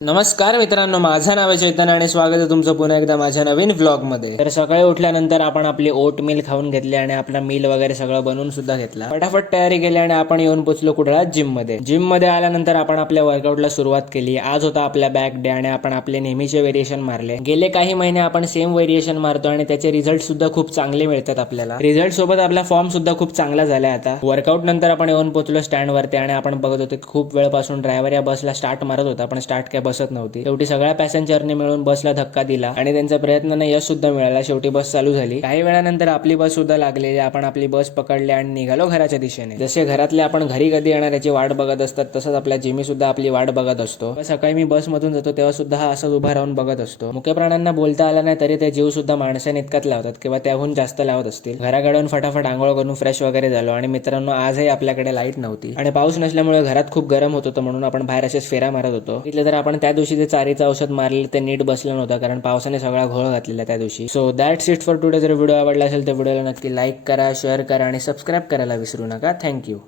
नमस्कार मित्रांनो, माझं नाव आहे चैतन आणि स्वागत आहे तुमचं पुन्हा एकदा माझ्या नवीन व्लॉगमध्ये। तर सकाळी उठल्यानंतर आपण आपली ओट मिल खाऊन घेतली आणि आपला मील वगैरे सगळं बनवून सुद्धा घेतला। फटाफट तयारी केली आणि आपण येऊन पोचलो कुठला जिम मध्ये आल्यानंतर आपण आपल्या वर्कआउटला सुरुवात केली। आज होता आपला बॅक डे आणि आपण आपले नेहमीचे व्हेरिएशन मारले। गेले काही महिने आपण सेम व्हेरिएशन मारतो आणि त्याचे रिझल्ट सुद्धा खूप चांगले मिळतात आपल्याला। रिझल्ट सोबत आपला फॉर्म सुद्धा खूप चांगला झाला आता। वर्कआउट नंतर आपण येऊन पोचलो स्टँड वरती आणि आपण बघत होतो खूप वेळपासून ड्रायव्हर या बसला स्टार्ट मारत होता पण स्टार्ट काय बसत नव्हती। शेवटी सगळ्या पॅसेंजरने मिळून बसला धक्का दिला आणि त्यांच्या प्रयत्नाने यश सुद्धा मिळाला। शेवटी बस चालू झाली। काही वेळानंतर आपली बस सुद्धा लागली। आपण आपली बस पकडली आणि निघालो घराच्या दिशेने। जसे घरातले आपण घरी कधी येणार याची वाट बघत असतात तसंच आपल्या जिमी सुद्धा आपली वाट बघत असतो। सकाळी मी बस मधून जातो तेव्हा सुद्धा हा असंच उभा राहून बघत असतो। मुख्य प्राण्यांना बोलता आला नाही तरी ते जीव सुद्धा माणसाने इतकाच लावतात किंवा त्याहून जास्त लावत असतील। घराकडून फटाफट आंघोळ करून फ्रेश वगैरे झालो आणि मित्रांनो आजही आपल्याकडे लाईट नव्हती आणि पाऊस नसल्यामुळे घरात खूप गरम होत होतं म्हणून आपण बाहेर असेच फेऱ्या मारत होतो। इथले तर आपण त्या दिवशी चारीचं औषध मारलेलं ते नीट बसलं नव्हतं कारण पावसाने सगळा घोळ घातलेला त्या दिवशी। So that's it for today. जर व्हिडिओ आवडला असेल तर व्हिडिओला नक्की लाईक करा, शेअर करा आणि सबस्क्राईब करायला विसरू नका। थँक्यू।